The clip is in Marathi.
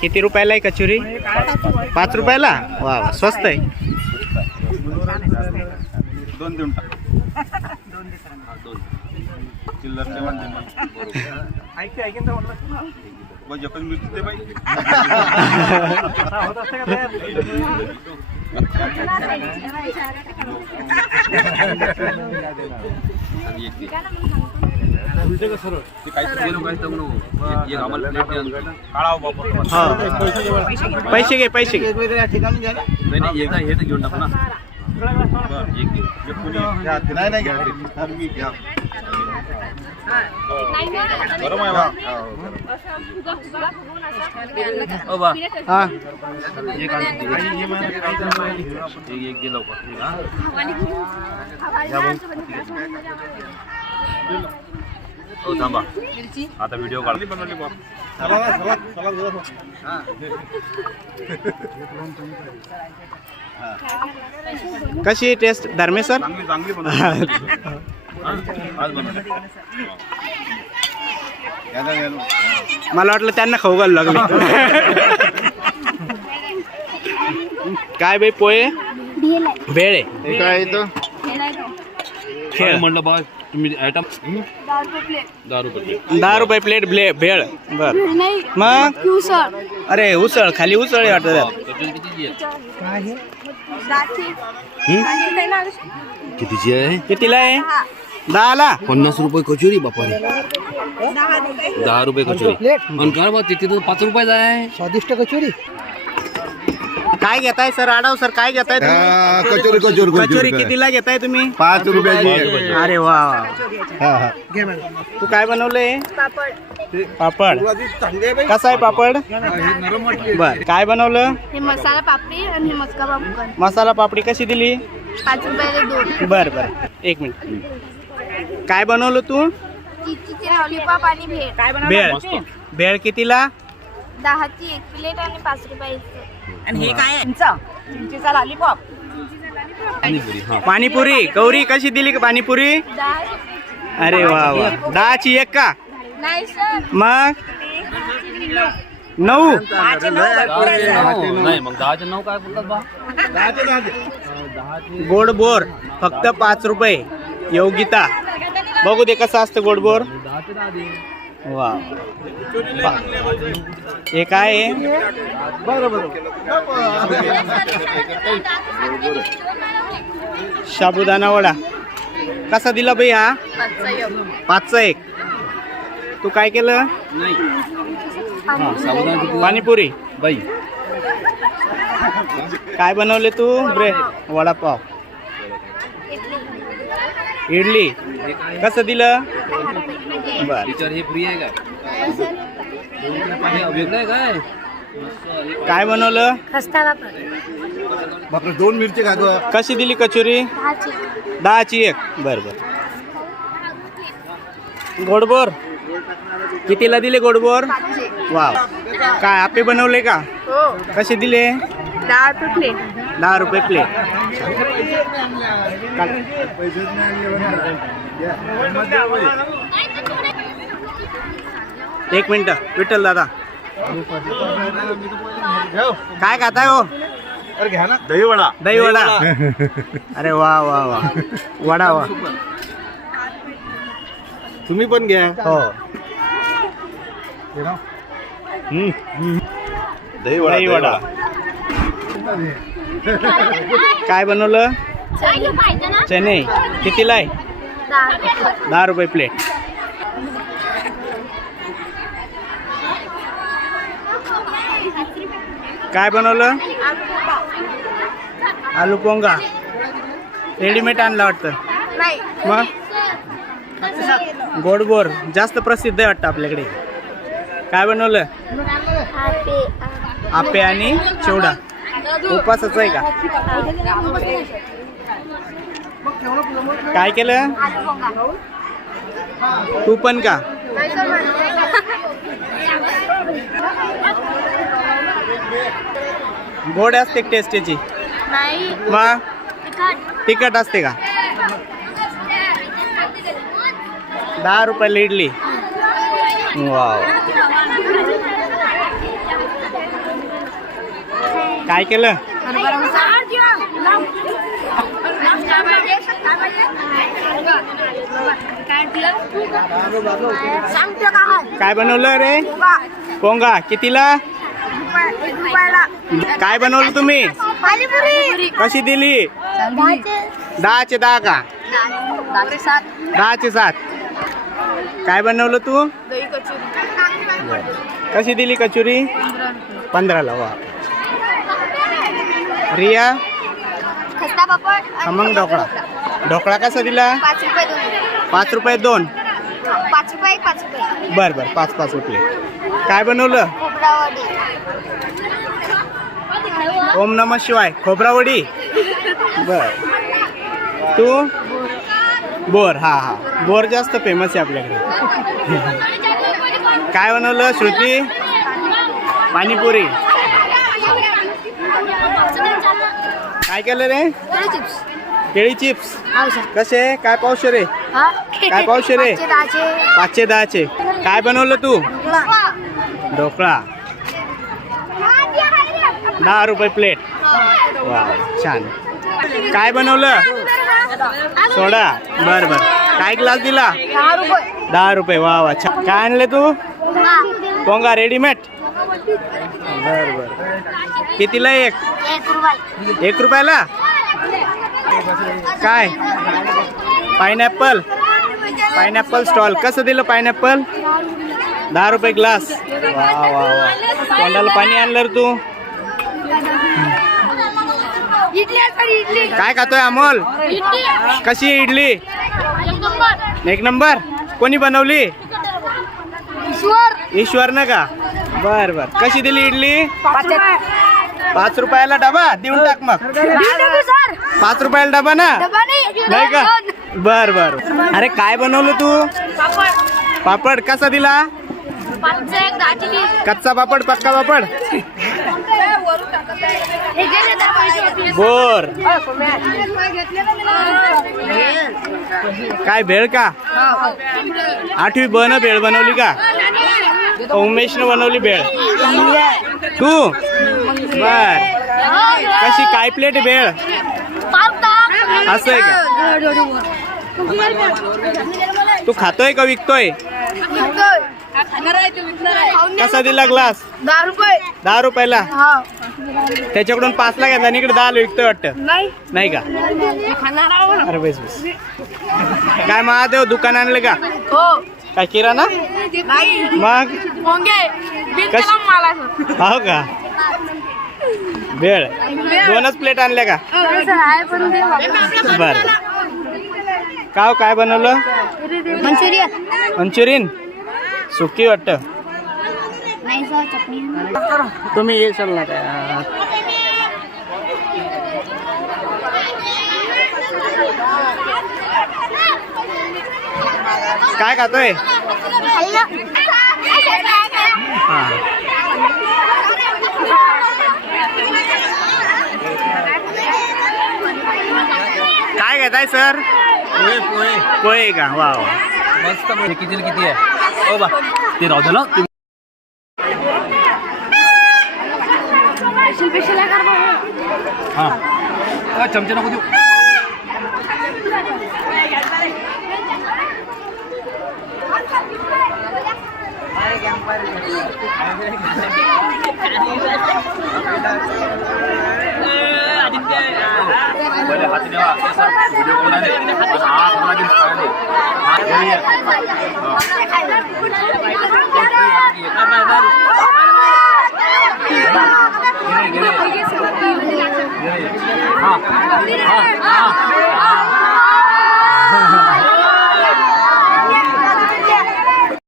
किती रुपयाला आहे कचोरी? 5 रुपयाला. वा वा, स्वस्त आहे. 2 देऊन टाक. 2 चिल्लर जेवण दे मला. ऐकून तर म्हणलं बघ एकच मिरची दे बाई. होत असते का तयार? पैसे घे, पैसे घे. नाही एकदा हे तर घेऊन टाकू ना. नाही घ्या. गरम आहे बा. हा एक गेलो हो थांबा आता व्हिडिओ काढली बनवली बा. कशी आहे टेस्ट धर्मेश सर? चांगली बनवली. आज बनवली. मला वाटलं त्यांना खाऊ घालू लागले. काय बाई पोहे भेळ आहे काय? तो खेळ म्हणलं बघा तुम्ही आयटम 10 रुपये प्लेट भेळ. बर मग अरे उसळ खाली उसळ आहे वाटत. कितीची आहे? कितीला आहे? 10ला. 50 रुपये कचोरी बापारे. 10 रुपये कचोरी आणि काय बा तिथे तर 5 रुपयाचा आहे. स्वादिष्ट कचोरी. काय घेताय सर? आडाव सर काय घेताय तुम्ही? कचोरी कितीला घेताय तुम्ही? 5 रुपयाची. अरे वा. तू काय बनवलंय? पापड. कसा आहे पापड? बर काय बनवलं? हे मसाला पापडी आणि हे मस्का पापड. मसाला पापडी कशी दिली? 5 रुपयाला 2. बर बर एक मिनिट. काय बनवलं तू? चिचीचे लॉलीपॉप आणि भेळ. भेळ. भेळ कितीला? 10ची 1 प्लेट आणि 5 रुपयाची. आणि हे काय आहे? चिंचेचा लॉलीपॉप. पाणीपुरी. गौरी कशी दिली पाणीपुरी? 10. अरे वा वा. 10ची 1 का? नाही सर. मग 9. नाही मग 10चे 9 काय बोलतात बा? गोड बोर फक्त 5 रुपये. योगिता बघू दे कसं असतं गोड बोर. वा हे काय आहे? साबुदाणा वडा कसा दिला बाई हा? 5चा 1. तू काय केलं? पाणीपुरी. बाई काय बनवले तू? ब्रेड वडापाव इडली कसं दिलं? बर टीचर हे फ्री आहे काय? वेगळं आहे काय? काय बनवलं? खस्ता पापड. बापरे 2 मिरची खा गं. कशी दिली कचोरी? 10ची. 10ची 1. बर बर. गोडबोर कितीला दिले गोडबोर? 5चे. वाव. काय आपे बनवले का? हो. कसे दिले? 10 रुपये प्लेट. 10 रुपये प्लेट. एक मिनिट विठ्ठल दादा काय खाताय हो? घ्या ना दही वडा. दही वडा. अरे वा वा वा. वडा वा. तुम्ही पण घ्या. हो. दही वडा. काय बनवलं? चणे कितीला आहे? 10 रुपये प्लेट. काय बनवलं? आलू पोंगा. रेडीमेड आणला वाटतं. नाही. मग गोडबोर जास्त प्रसिद्ध आहे वाटतं आपल्याकडे. काय बनवलं? आपे आणि चिवडा. उपासाचं आहे का? काय केलं? तू पण का? गोड असते टेस्ट याची? नाही. मग तिखट असते का? 10 रुपयाला इडली. वाव. काय केलं? काय बनवलं रे? पोंगा. कितीला? काय बनवलं तुम्ही? कशी दिली? 10चे 10 का? 10चे 7. काय बनवलं तू? कशी दिली कचोरी? 15ला. वा. रिया? खस्ता पापड. खमंग ढोकळा. ढोकळा कसा दिला? 5 रुपये 2. 5 रुपये 2. 5 रुपये 5 रुपये. बर बर. 5 रुपये. काय बनवलं? खोबरावडी. ओम नमः शिवाय. खोबरावडी. बर. तू? बोर. हा हा. बोर जास्त फेमस आहे आपल्याकडे. काय बनवलं श्रुती? पाणीपुरी. काय केलं रे? केळी चिप्स. कसे? काय पावशे रे? काय पावशे रे? 5चे 10चे. काय बनवलं तू? ढोकळा. 10 रुपये प्लेट. वा छान. काय बनवलं? सोडा. बर बर. काय ग्लास दिला? 10 रुपये. वा वा छान. काय आणले तू? पोंगा रेडीमेड. बर बर. कितीला एक? 1 रुपयाला. काय? पायनॅपल. Pineapple stall. कसं दिलं पायनॅपल? 10 रुपये ग्लास. वा वा वा. तोंडाला पाणी आणलं रे तू. काय खातोय अमोल? कशी इडली? 1 नंबर. कोणी बनवली? ईश्वर ना का? बर बर. कशी दिली इडली? 5 रुपयाला डबा देऊन टाक मग. 5 रुपयाला डबा ना? नाही का? बर बर. अरे काय बनवलं तू? पापड. कसा दिला? कच्चा पापड पक्का पापड. बोर. काय भेळ का? 8वी ब न भेळ बनवली का? उमेशनं बनवली भेळ. तू? बर. कशी काय प्लेट भेळ? असं आहे का? तू खातोय का विकतोय? कसा दिला ग्लास? 10 रुपये. 10 रुपयाला. त्याच्याकडून 5ला घेतला आणि इकडे 10ला विकतोय वाटतं. नाही का? अरे बेस बेस. काय महादेव दुकान आणलं का? काय किराणा? मग हो का? भेळ. 2च प्लेट आणल्या का? बर. काय बनवलं? मंचुरियन. सुकी वाटतं. तुम्ही येशाल ना त्यात. काय खातोय? हा. काय घेताय सर? पोहे का? वा वा. मस्त. किती आहे? ओ बा ते राहू दे ना. हा चमचे नको देऊ. हाँ